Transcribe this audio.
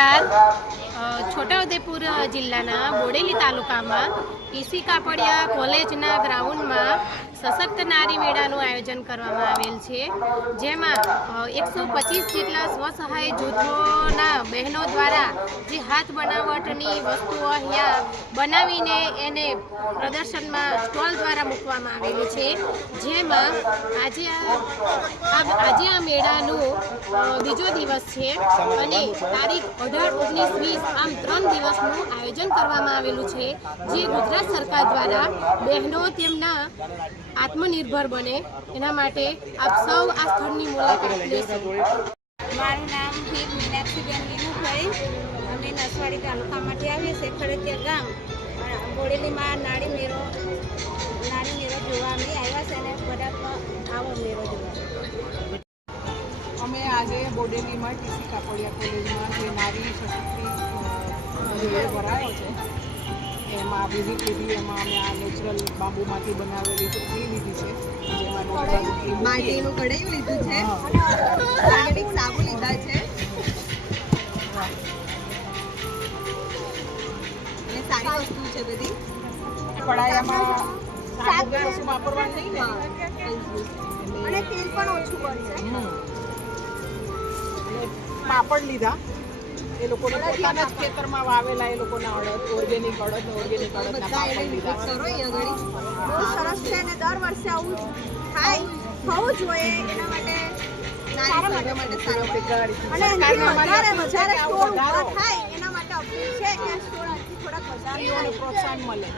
નમસ્કાર। છોટાઉદેપુર જિલ્લાના બોડેલી તાલુકામાં ઈસી કાપડિયા કોલેજના ગ્રાઉન્ડમાં સશક્ત નારી મેળાનું આયોજન કરવામાં આવેલ છે, જેમાં 125 જેટલા સ્વસહાય જૂથોના બહેનો દ્વારા જે હાથ બનાવટની વસ્તુઓ અહીંયા બનાવીને એને પ્રદર્શનમાં સ્ટોલ દ્વારા મૂકવામાં આવેલું છે, જેમાં આજે આ મેળાનું બીજો દિવસ છે અને તારીખ 18, 19, 20 આમ 3 દિવસનું આયોજન કરવામાં આવેલું છે, જે ગુજરાત સરકાર દ્વારા બહેનો તેમના આત્મનિર્ભર બને એના માટે આપ સૌ આ સ્થળની મુલાકાત લેશો। મારું નામ છે મીનાક્ષીબેન વિનુભાઈ। અમે નસવાડી તાલુકામાંથી આવીએ છીએ, ખરેખર ગામ બોડેલીમાં નારી મેળો જોવા અમે આવ્યા છે અને બધા આવો મેળો જોવા। અમે આજે બોડેલીમાં ઈસી કાપડિયા કોલેજમાં જે નારી સશક્તિ મેળો ભરાયો છે એમાં વિઝિટ લીધી। એમાં અમે આ નેચરલ બાંબુમાંથી બનાવેલી ટોપલી લીધી છે, જેમાં માટીનું કઢાઈ લીધું છે અને ઓર્ગેનિક સાબુ લીધા છે અને સારી વસ્તુ છે બધી। કઢાઈમાં સાબુ કે કશું વાપરવાનું નહીં ને અને તેલ પણ ઓછું પડશે। પાપડ લીધા, એ લોકોને પોતાના જ ખેતરમાં વાવેલા એ લોકોના ઓર્ગેનિક અડદ પાપડ લીધા। બહુ સરસ છે અને દર વર્ષે આવું થાય થવું જોઈએ, એના માટે નારી સભ્ય માટે સારું અને એનાથી વધારે સ્ટોર ઊભા થાય એના માટે અપીલ છે કે સ્ટોર થોડાક વધારે પ્રોત્સાહન મળે।